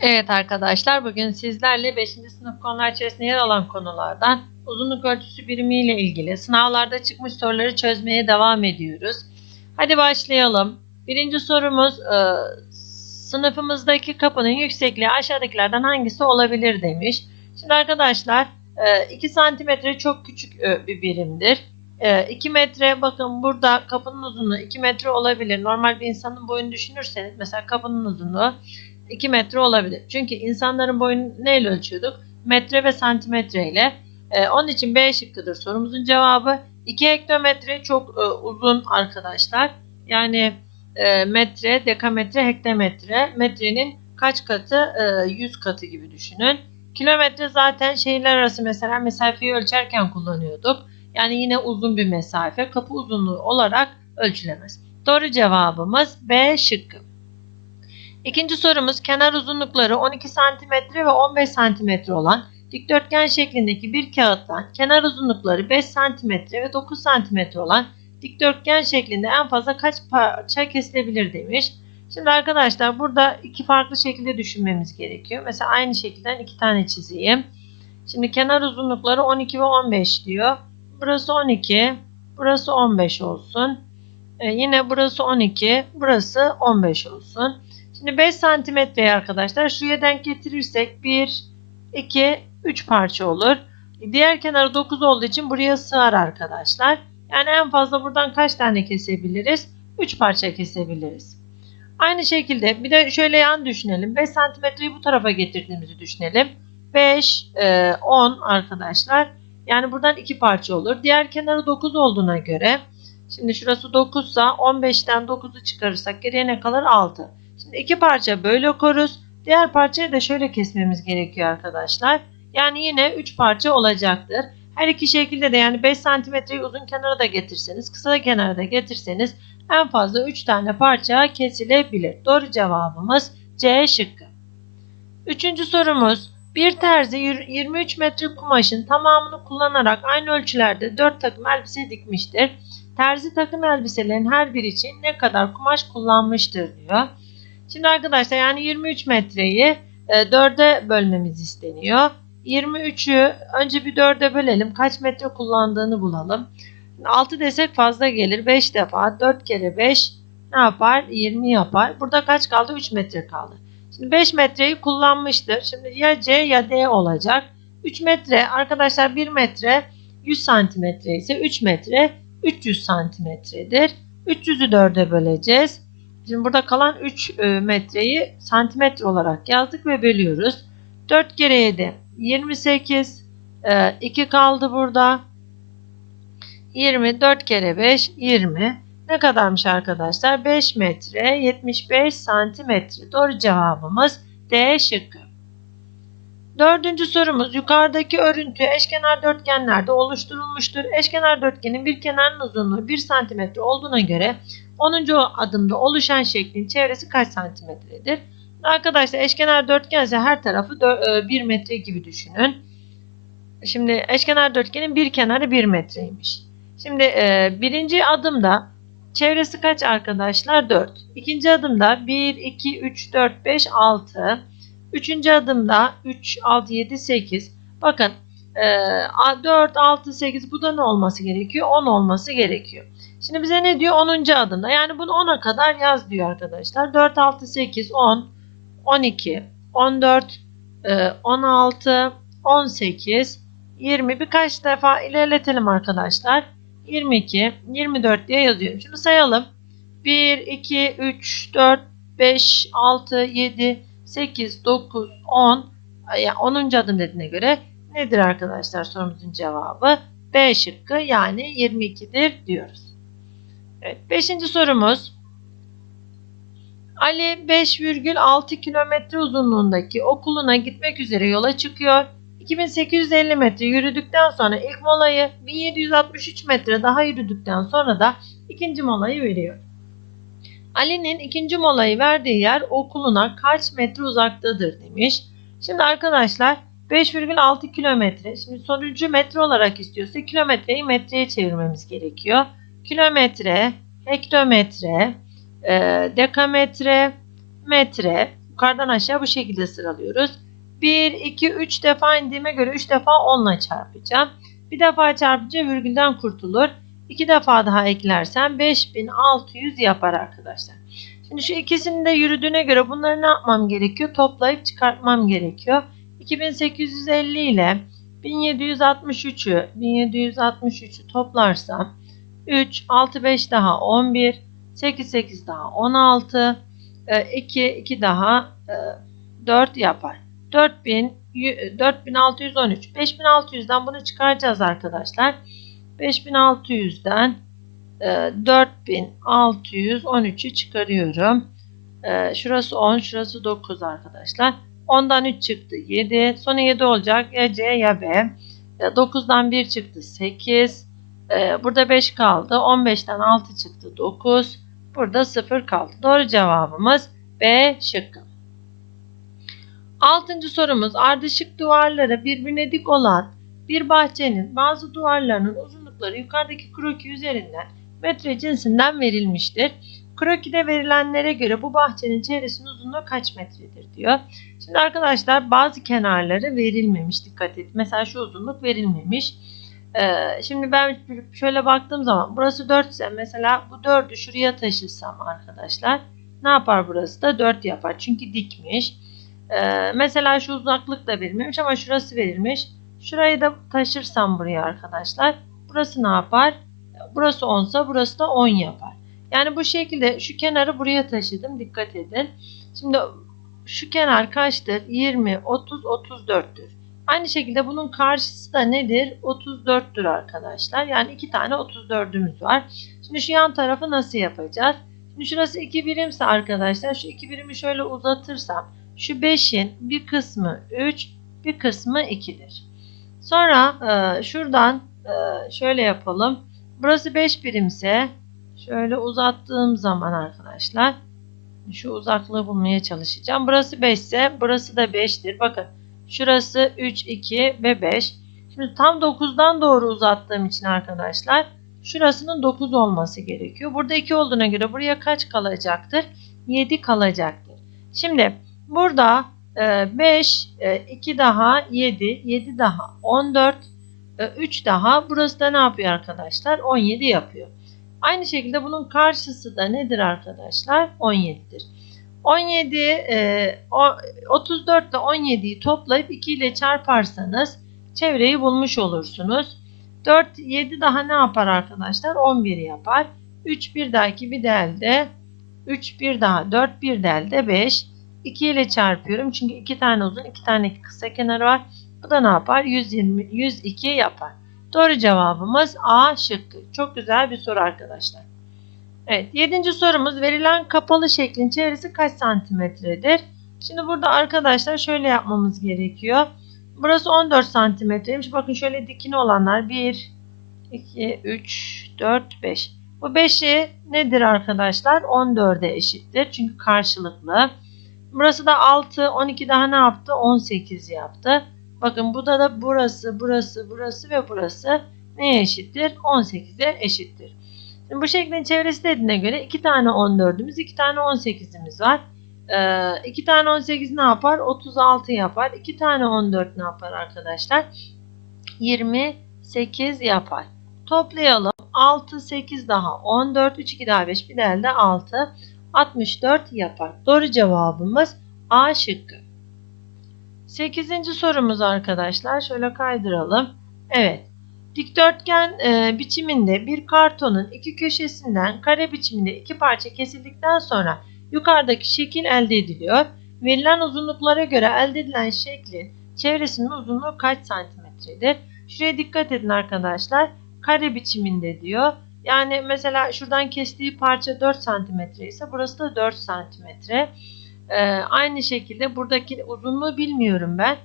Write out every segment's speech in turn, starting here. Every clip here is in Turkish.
Evet arkadaşlar bugün sizlerle 5. sınıf konular içerisinde yer alan konulardan uzunluk ölçüsü birimiyle ilgili sınavlarda çıkmış soruları çözmeye devam ediyoruz. Hadi başlayalım. Birinci sorumuz e, sınıfımızdaki kapının yüksekliği aşağıdakilerden hangisi olabilir demiş. Şimdi arkadaşlar e, 2 santimetre çok küçük e, bir birimdir. 2 metre bakın burada kapının uzunluğu 2 metre olabilir. Normal bir insanın boyunu düşünürseniz mesela kapının uzunluğu 2 metre olabilir. Çünkü insanların boyunu neyle ölçüyorduk? Metre ve santimetre ile. Ee, onun için B şıkkıdır sorumuzun cevabı. 2 hektometre çok e, uzun arkadaşlar. Yani e, metre, dekametre, hektometre. Metrenin kaç katı? E, 100 katı gibi düşünün. Kilometre zaten şehirler arası mesela mesafeyi ölçerken kullanıyorduk. Yani yine uzun bir mesafe. Kapı uzunluğu olarak ölçülemez. Doğru cevabımız B şıkkı. İkinci sorumuz kenar uzunlukları 12 cm ve 15 cm olan dikdörtgen şeklindeki bir kağıttan kenar uzunlukları 5 cm ve 9 cm olan dikdörtgen şeklinde en fazla kaç parça kesilebilir demiş. Şimdi arkadaşlar burada iki farklı şekilde düşünmemiz gerekiyor. Mesela aynı şekilden iki tane çizeyim. Şimdi kenar uzunlukları 12 ve 15 diyor. Burası 12, burası 15 olsun. Ee, yine burası 12, burası 15 olsun. Şimdi 5 santimetreyi arkadaşlar şuraya denk getirirsek 1, 2, 3 parça olur. Diğer kenarı 9 olduğu için buraya sığar arkadaşlar. Yani en fazla buradan kaç tane kesebiliriz? 3 parça kesebiliriz. Aynı şekilde bir de şöyle yan düşünelim. 5 santimetreyi bu tarafa getirdiğimizi düşünelim. 5, 10 e, arkadaşlar. Yani buradan 2 parça olur. Diğer kenarı 9 olduğuna göre şimdi şurası 9 ise 15'ten 9'u çıkarırsak geriye ne kalır? 6. Şimdi iki parça böyle okuruz. Diğer parçayı da şöyle kesmemiz gerekiyor arkadaşlar. Yani yine 3 parça olacaktır. Her iki şekilde de yani 5 santimetreyi uzun kenara da getirseniz, kısa kenara da getirseniz en fazla 3 tane parça kesilebilir. Doğru cevabımız C şıkkı. Üçüncü sorumuz. Bir terzi 23 metre kumaşın tamamını kullanarak aynı ölçülerde 4 takım elbise dikmiştir. Terzi takım elbiselerin her biri için ne kadar kumaş kullanmıştır diyor. Şimdi arkadaşlar yani 23 metreyi e, 4'e bölmemiz isteniyor. 23'ü önce bir 4'e bölelim. Kaç metre kullandığını bulalım. 6 desek fazla gelir. 5 defa 4 kere 5 ne yapar? 20 yapar. Burada kaç kaldı? 3 metre kaldı. Şimdi 5 metreyi kullanmıştır. Şimdi ya C ya D olacak. 3 metre arkadaşlar 1 metre 100 santimetre ise 3 metre 300 santimetredir. 300'ü 4'e böleceğiz. Şimdi burada kalan 3 e, metreyi santimetre olarak yazdık ve bölüyoruz. 4 kere 7 28 2 kaldı burada. 20 4 kere 5 20 ne kadarmış arkadaşlar? 5 metre 75 santimetre. Doğru cevabımız D şıkkı. Dördüncü sorumuz yukarıdaki örüntü eşkenar dörtgenlerde oluşturulmuştur. Eşkenar dörtgenin bir kenarının uzunluğu 1 cm olduğuna göre 10. adımda oluşan şeklin çevresi kaç santimetredir? Arkadaşlar eşkenar dörtgen ise her tarafı 1 e, metre gibi düşünün. Şimdi eşkenar dörtgenin bir kenarı 1 metreymiş. Şimdi e, birinci adımda çevresi kaç arkadaşlar? 4. İkinci adımda 1, 2, 3, 4, 5, 6. Üçüncü adımda 3, 6, 7, 8. Bakın 4, 6, 8 bu da ne olması gerekiyor? 10 olması gerekiyor. Şimdi bize ne diyor? 10. adımda. Yani bunu 10'a kadar yaz diyor arkadaşlar. 4, 6, 8, 10, 12, 14, 16, 18, 20 birkaç defa ilerletelim arkadaşlar. 22, 24 diye yazıyorum. Şimdi sayalım. 1, 2, 3, 4, 5, 6, 7, 8, 9, 10. Yani 10. adım dediğine göre nedir arkadaşlar sorumuzun cevabı? B şıkkı yani 22'dir diyoruz. Evet, beşinci sorumuz. Ali 5,6 kilometre uzunluğundaki okuluna gitmek üzere yola çıkıyor. 2850 metre yürüdükten sonra ilk molayı 1763 metre daha yürüdükten sonra da ikinci molayı veriyor. Ali'nin ikinci molayı verdiği yer okuluna kaç metre uzaktadır demiş. Şimdi arkadaşlar 5,6 kilometre. Şimdi sonucu metre olarak istiyorsa kilometreyi metreye çevirmemiz gerekiyor kilometre, hektometre, e, dekametre, metre. yukarıdan aşağı bu şekilde sıralıyoruz. 1, 2, 3 defa indiğime göre 3 defa 10 ile çarpacağım. Bir defa çarpınca virgülden kurtulur. 2 defa daha eklersem 5600 yapar arkadaşlar. Şimdi şu ikisinin de yürüdüğüne göre bunları ne yapmam gerekiyor? Toplayıp çıkartmam gerekiyor. 2850 ile 1763'ü 1763'ü toplarsam 3, 6, 5 daha 11, 8, 8 daha 16, 2, 2 daha 4 yapar. 4000, 4613. 5600'den bunu çıkaracağız arkadaşlar. 5600'den 4613'ü çıkarıyorum. E, Şurası 10, şurası 9 arkadaşlar. 10'dan 3 çıktı 7. Sonra 7 olacak ya C ya B. 9'dan 1 çıktı 8. E, Burada 5 kaldı. 15'ten 6 çıktı 9. Burada 0 kaldı. Doğru cevabımız B şıkkı. Altıncı sorumuz ardışık duvarlara birbirine dik olan bir bahçenin bazı duvarlarının uzunlukları yukarıdaki kroki üzerinden metre cinsinden verilmiştir. Krokide verilenlere göre bu bahçenin çevresinin uzunluğu kaç metredir diyor. Şimdi arkadaşlar bazı kenarları verilmemiş dikkat et. Mesela şu uzunluk verilmemiş. Ee, şimdi ben şöyle baktığım zaman burası 4 ise mesela bu 4'ü şuraya taşısam arkadaşlar ne yapar burası da 4 yapar. Çünkü dikmiş. Ee, mesela şu uzaklık da verilmemiş ama şurası verilmiş. Şurayı da taşırsam buraya arkadaşlar. Burası ne yapar? Burası 10 ise burası da 10 yapar. Yani bu şekilde şu kenarı buraya taşıdım. Dikkat edin. Şimdi şu kenar kaçtır? 20, 30, 34'tür. Aynı şekilde bunun karşısı da nedir? 34'tür arkadaşlar. Yani iki tane 34'ümüz var. Şimdi şu yan tarafı nasıl yapacağız? Şimdi şurası 2 birimse arkadaşlar şu 2 birimi şöyle uzatırsam şu 5'in bir kısmı 3 bir kısmı 2'dir. Sonra e, şuradan e, şöyle yapalım. Burası 5 birimse şöyle uzattığım zaman arkadaşlar şu uzaklığı bulmaya çalışacağım. Burası 5 ise burası da 5'tir. Bakın şurası 3, 2 ve 5. Şimdi tam 9'dan doğru uzattığım için arkadaşlar şurasının 9 olması gerekiyor. Burada 2 olduğuna göre buraya kaç kalacaktır? 7 kalacaktır. Şimdi burada 5, 2 daha 7, 7 daha 14, 3 daha burası da ne yapıyor arkadaşlar? 17 yapıyor. Aynı şekilde bunun karşısı da nedir arkadaşlar? 17'dir. 17, e, 34 ile 17'yi toplayıp 2 ile çarparsanız çevreyi bulmuş olursunuz. 4, 7 daha ne yapar arkadaşlar? 11 yapar. 3, 1 daha 2 bir de elde. 3, 1 daha 4, 1 de elde 5. 2 ile çarpıyorum. Çünkü 2 tane uzun, 2 tane kısa kenarı var. Bu da ne yapar? 120, 102 yapar. Doğru cevabımız A şıkkı. Çok güzel bir soru arkadaşlar. Evet, yedinci sorumuz verilen kapalı şeklin çevresi kaç santimetredir? Şimdi burada arkadaşlar şöyle yapmamız gerekiyor. Burası 14 santimetreymiş. Bakın şöyle dikine olanlar 1, 2, 3, 4, 5. Bu 5'i nedir arkadaşlar? 14'e eşittir. Çünkü karşılıklı. Burası da 6, 12 daha ne yaptı? 18 yaptı. Bakın burada da burası, burası, burası ve burası neye eşittir? 18'e eşittir. Şimdi bu şeklin çevresi dediğine göre 2 tane 14'ümüz, 2 tane 18'imiz var. 2 ee, tane 18 ne yapar? 36 yapar. 2 tane 14 ne yapar arkadaşlar? 28 yapar. Toplayalım. 6, 8 daha 14, 3, 2 daha 5, bir de elde 6. 64 yapar. Doğru cevabımız A şıkkı. 8. sorumuz arkadaşlar. Şöyle kaydıralım. Evet. Dikdörtgen e, biçiminde bir kartonun iki köşesinden kare biçiminde iki parça kesildikten sonra yukarıdaki şekil elde ediliyor. Verilen uzunluklara göre elde edilen şeklin çevresinin uzunluğu kaç santimetredir? Şuraya dikkat edin arkadaşlar. Kare biçiminde diyor. Yani mesela şuradan kestiği parça 4 santimetre ise burası da 4 santimetre. Ee, aynı şekilde buradaki uzunluğu bilmiyorum ben.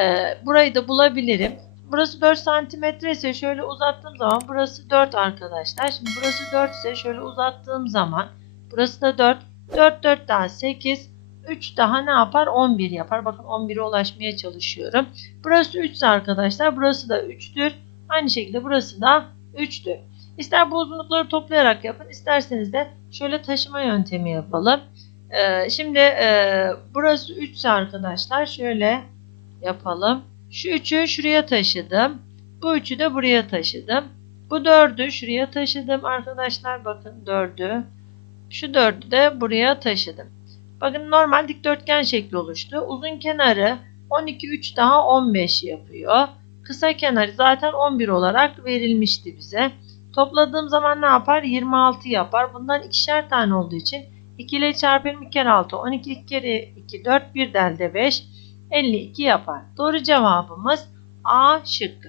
Ee, burayı da bulabilirim. Burası 4 santimetre ise şöyle uzattığım zaman burası 4 arkadaşlar. Şimdi burası 4 ise şöyle uzattığım zaman burası da 4. 4 4 daha 8. 3 daha ne yapar? 11 yapar. Bakın 11'e ulaşmaya çalışıyorum. Burası 3 ise arkadaşlar burası da 3'tür. Aynı şekilde burası da 3'tür. İster bu uzunlukları toplayarak yapın isterseniz de şöyle taşıma yöntemi yapalım. Ee, şimdi e, burası 3 ise arkadaşlar şöyle yapalım. Şu 3'ü şuraya taşıdım. Bu 3'ü de buraya taşıdım. Bu 4'ü şuraya taşıdım arkadaşlar. Bakın 4'ü. Şu 4'ü de buraya taşıdım. Bakın normal dikdörtgen şekli oluştu. Uzun kenarı 12 3 daha 15 yapıyor. Kısa kenarı zaten 11 olarak verilmişti bize. Topladığım zaman ne yapar? 26 yapar. Bundan ikişer tane olduğu için 2 ile çarpalım 2 kere 6. 12 2 kere 2 4 bir delde 5. 52 yapar. Doğru cevabımız A şıkkı.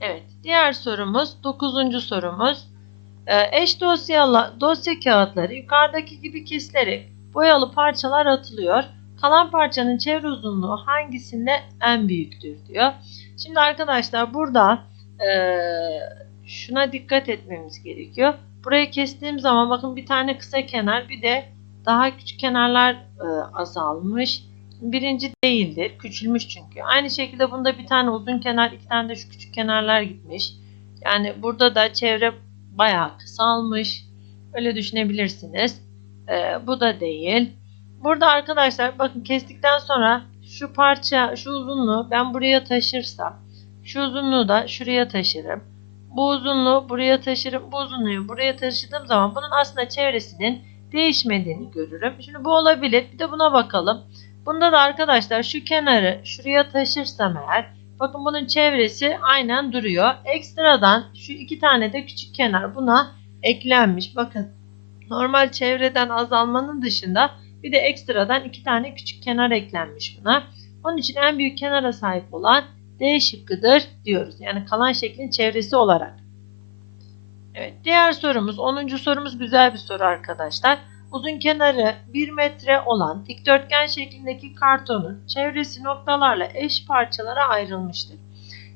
Evet. Diğer sorumuz 9. sorumuz. Ee, eş dosyalı, dosya kağıtları yukarıdaki gibi kesilerek boyalı parçalar atılıyor. Kalan parçanın çevre uzunluğu hangisinde en büyüktür diyor. Şimdi arkadaşlar burada e, şuna dikkat etmemiz gerekiyor. Burayı kestiğim zaman bakın bir tane kısa kenar bir de daha küçük kenarlar e, azalmış. Birinci değildir. Küçülmüş çünkü. Aynı şekilde bunda bir tane uzun kenar iki tane de şu küçük kenarlar gitmiş. Yani burada da çevre bayağı kısalmış. Öyle düşünebilirsiniz. E, bu da değil. Burada arkadaşlar bakın kestikten sonra şu parça şu uzunluğu ben buraya taşırsam şu uzunluğu da şuraya taşırım. Bu uzunluğu buraya taşırım. Bu uzunluğu buraya taşıdığım zaman bunun aslında çevresinin değişmediğini görürüm. Şimdi bu olabilir. Bir de buna bakalım. Bunda da arkadaşlar şu kenarı şuraya taşırsam eğer bakın bunun çevresi aynen duruyor. Ekstradan şu iki tane de küçük kenar buna eklenmiş. Bakın normal çevreden azalmanın dışında bir de ekstradan iki tane küçük kenar eklenmiş buna. Onun için en büyük kenara sahip olan D şıkkıdır diyoruz. Yani kalan şeklin çevresi olarak. Evet, diğer sorumuz 10. sorumuz güzel bir soru arkadaşlar. Uzun kenarı 1 metre olan dikdörtgen şeklindeki kartonun çevresi noktalarla eş parçalara ayrılmıştır.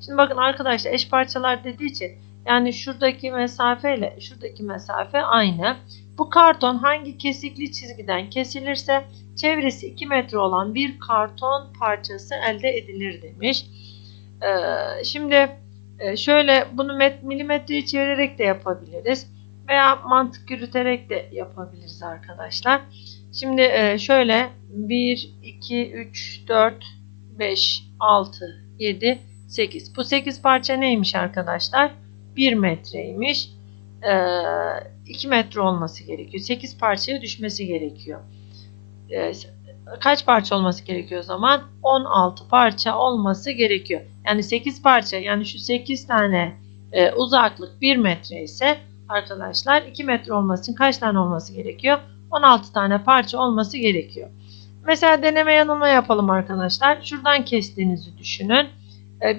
Şimdi bakın arkadaşlar eş parçalar dediği için yani şuradaki mesafe ile şuradaki mesafe aynı. Bu karton hangi kesikli çizgiden kesilirse çevresi 2 metre olan bir karton parçası elde edilir demiş. Ee, şimdi e, şöyle bunu milimetreye çevirerek de yapabiliriz. Veya mantık yürüterek de yapabiliriz arkadaşlar. Şimdi e, şöyle 1, 2, 3, 4, 5, 6, 7, 8. Bu 8 parça neymiş arkadaşlar? 1 metreymiş. 2 metre olması gerekiyor. 8 parçaya düşmesi gerekiyor. E, kaç parça olması gerekiyor o zaman? 16 parça olması gerekiyor. Yani 8 parça yani şu 8 tane e, uzaklık 1 metre ise arkadaşlar 2 metre olması için kaç tane olması gerekiyor? 16 tane parça olması gerekiyor. Mesela deneme yanılma yapalım arkadaşlar. Şuradan kestiğinizi düşünün.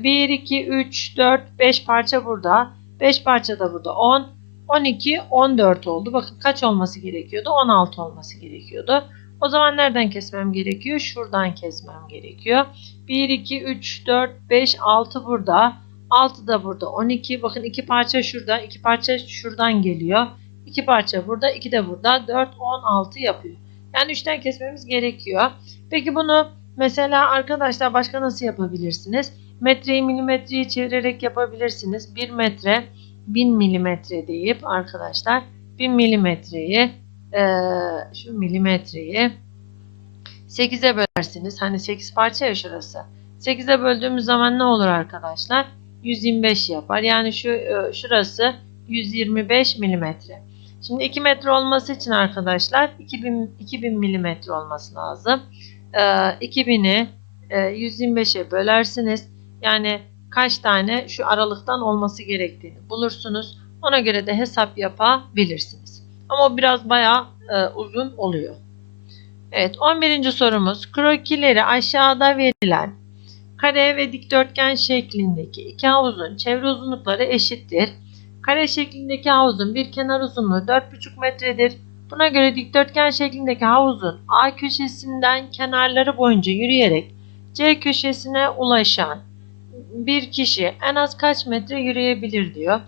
1, 2, 3, 4, 5 parça burada. 5 parça da burada 10. 12, 14 oldu. Bakın kaç olması gerekiyordu? 16 olması gerekiyordu. O zaman nereden kesmem gerekiyor? Şuradan kesmem gerekiyor. 1, 2, 3, 4, 5, 6 burada. 6 da burada. 12. Bakın iki parça şurada. iki parça şuradan geliyor. 2 parça burada. 2 de burada. 4, 16 yapıyor. Yani 3'ten kesmemiz gerekiyor. Peki bunu mesela arkadaşlar başka nasıl yapabilirsiniz? Metreyi milimetreyi çevirerek yapabilirsiniz. 1 metre 1000 milimetre deyip arkadaşlar 1000 milimetreyi e, şu milimetreyi 8'e bölersiniz. Hani 8 parça ya şurası. 8'e böldüğümüz zaman ne olur arkadaşlar? 125 yapar. Yani şu e, şurası 125 milimetre. Şimdi 2 metre olması için arkadaşlar 2000, 2000 milimetre olması lazım. E, 2000'i e, 125'e bölersiniz. Yani kaç tane şu aralıktan olması gerektiğini bulursunuz. Ona göre de hesap yapabilirsiniz. Ama o biraz bayağı e, uzun oluyor. Evet 11. sorumuz. Krokileri aşağıda verilen kare ve dikdörtgen şeklindeki iki havuzun çevre uzunlukları eşittir. Kare şeklindeki havuzun bir kenar uzunluğu 4,5 metredir. Buna göre dikdörtgen şeklindeki havuzun A köşesinden kenarları boyunca yürüyerek C köşesine ulaşan bir kişi en az kaç metre yürüyebilir diyor.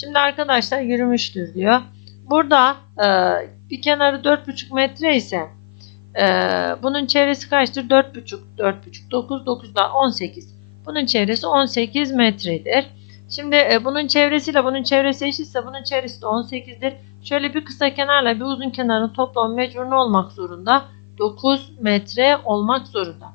Şimdi arkadaşlar yürümüştür diyor. Burada bir kenarı 4,5 metre ise bunun çevresi kaçtır? 4,5, 4,5, 9, 9 daha 18. Bunun çevresi 18 metredir. Şimdi e, bunun çevresiyle bunun çevresi eşitse bunun çevresi de 18'dir. Şöyle bir kısa kenarla bir uzun kenarın toplamı mecbur olmak zorunda? 9 metre olmak zorunda.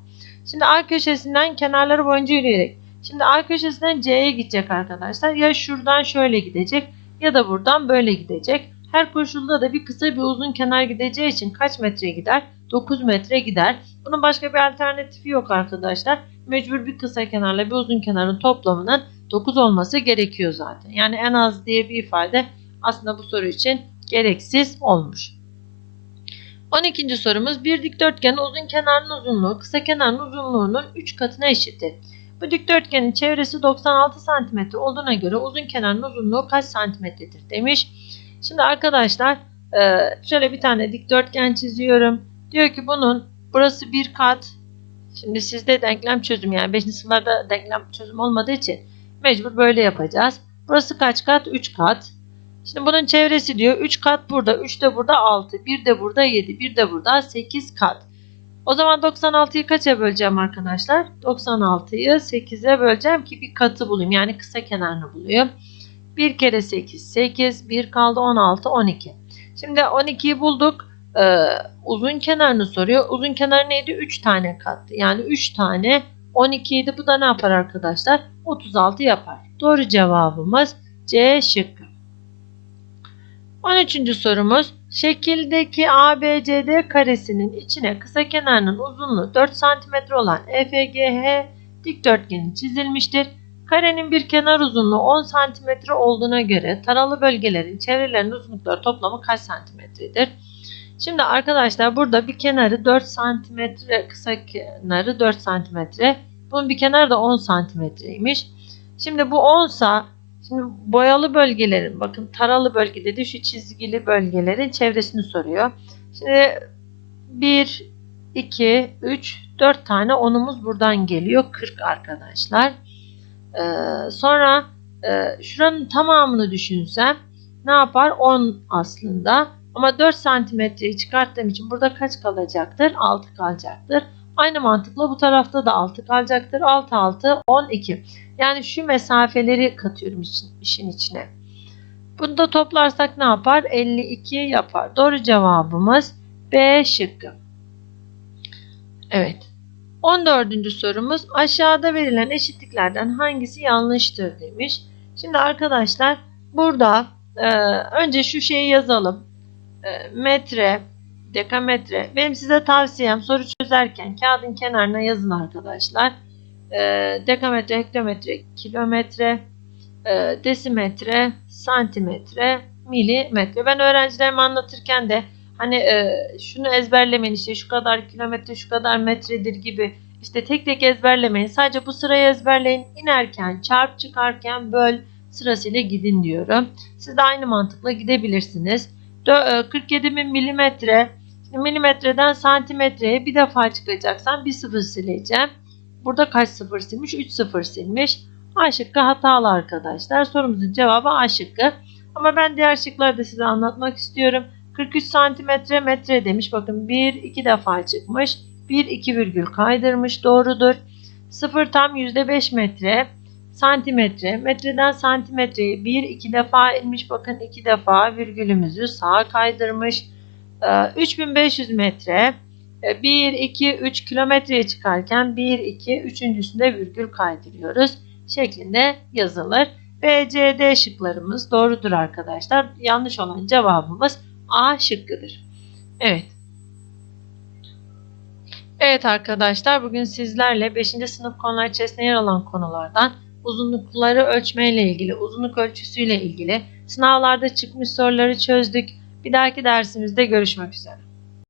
Şimdi A köşesinden kenarları boyunca yürüyerek. Şimdi A köşesinden C'ye gidecek arkadaşlar. Ya şuradan şöyle gidecek ya da buradan böyle gidecek. Her koşulda da bir kısa bir uzun kenar gideceği için kaç metre gider? 9 metre gider. Bunun başka bir alternatifi yok arkadaşlar. Mecbur bir kısa kenarla bir uzun kenarın toplamının 9 olması gerekiyor zaten. Yani en az diye bir ifade aslında bu soru için gereksiz olmuş. 12. sorumuz bir dikdörtgenin uzun kenarının uzunluğu kısa kenarın uzunluğunun 3 katına eşittir. Bu dikdörtgenin çevresi 96 cm olduğuna göre uzun kenarın uzunluğu kaç santimetredir demiş. Şimdi arkadaşlar e, şöyle bir tane dikdörtgen çiziyorum. Diyor ki bunun burası bir kat. Şimdi sizde denklem çözüm yani 5. sınıflarda denklem çözüm olmadığı için mecbur böyle yapacağız. Burası kaç kat? 3 kat. Şimdi bunun çevresi diyor 3 kat burada, 3 de burada 6, 1 de burada 7, 1 de burada 8 kat. O zaman 96'yı kaça böleceğim arkadaşlar? 96'yı 8'e böleceğim ki bir katı bulayım. Yani kısa kenarını buluyorum. 1 kere 8, 8, 1 kaldı 16, 12. Şimdi 12'yi bulduk. Ee, uzun kenarını soruyor. Uzun kenar neydi? 3 tane kattı. Yani 3 tane 12 idi. Bu da ne yapar arkadaşlar? 36 yapar. Doğru cevabımız C şıkkı. 13. sorumuz. Şekildeki ABCD karesinin içine kısa kenarının uzunluğu 4 cm olan EFGH dikdörtgeni çizilmiştir. Karenin bir kenar uzunluğu 10 cm olduğuna göre taralı bölgelerin çevrelerinin uzunlukları toplamı kaç santimetredir? Şimdi arkadaşlar burada bir kenarı 4 cm kısa kenarı 4 cm. Bunun bir kenarı da 10 santimetreymiş. Şimdi bu 10 sa Şimdi boyalı bölgelerin bakın taralı bölge dedi şu çizgili bölgelerin çevresini soruyor. Şimdi 1, 2, 3, 4 tane onumuz buradan geliyor. 40 arkadaşlar. Ee, sonra e, şuranın tamamını düşünsem ne yapar? 10 aslında. Ama 4 santimetreyi çıkarttığım için burada kaç kalacaktır? 6 kalacaktır. Aynı mantıkla bu tarafta da 6 kalacaktır. 6, 6, 12. Yani şu mesafeleri katıyorum işin içine. Bunu da toplarsak ne yapar? 52 yapar. Doğru cevabımız B şıkkı. Evet. 14. sorumuz aşağıda verilen eşitliklerden hangisi yanlıştır demiş. Şimdi arkadaşlar burada e, önce şu şeyi yazalım. E, metre, dekametre. Benim size tavsiyem soru çözerken kağıdın kenarına yazın arkadaşlar e, dekametre, hektometre, kilometre, e, desimetre, santimetre, milimetre. Ben öğrencilerime anlatırken de hani e, şunu ezberlemeyin işte şu kadar kilometre, şu kadar metredir gibi işte tek tek ezberlemeyin. Sadece bu sırayı ezberleyin. İnerken, çarp çıkarken böl sırasıyla gidin diyorum. Siz de aynı mantıkla gidebilirsiniz. 47 bin milimetre milimetreden santimetreye bir defa çıkacaksan bir sıfır sileceğim. Burada kaç sıfır silmiş? 3 sıfır silmiş. A şıkkı hatalı arkadaşlar. Sorumuzun cevabı A şıkkı. Ama ben diğer şıkları da size anlatmak istiyorum. 43 santimetre metre demiş. Bakın 1 2 defa çıkmış. 1 2 virgül kaydırmış. Doğrudur. 0 tam %5 metre. Santimetre. Metreden santimetreye 1 2 defa inmiş. Bakın 2 defa virgülümüzü sağa kaydırmış. 3500 metre. 1, 2, 3 kilometreye çıkarken 1, 2, üçüncüsünde virgül kaydırıyoruz şeklinde yazılır. B, C, D şıklarımız doğrudur arkadaşlar. Yanlış olan cevabımız A şıkkıdır. Evet. Evet arkadaşlar bugün sizlerle 5. sınıf konular içerisinde yer alan konulardan uzunlukları ölçmeyle ilgili, uzunluk ölçüsüyle ilgili sınavlarda çıkmış soruları çözdük. Bir dahaki dersimizde görüşmek üzere.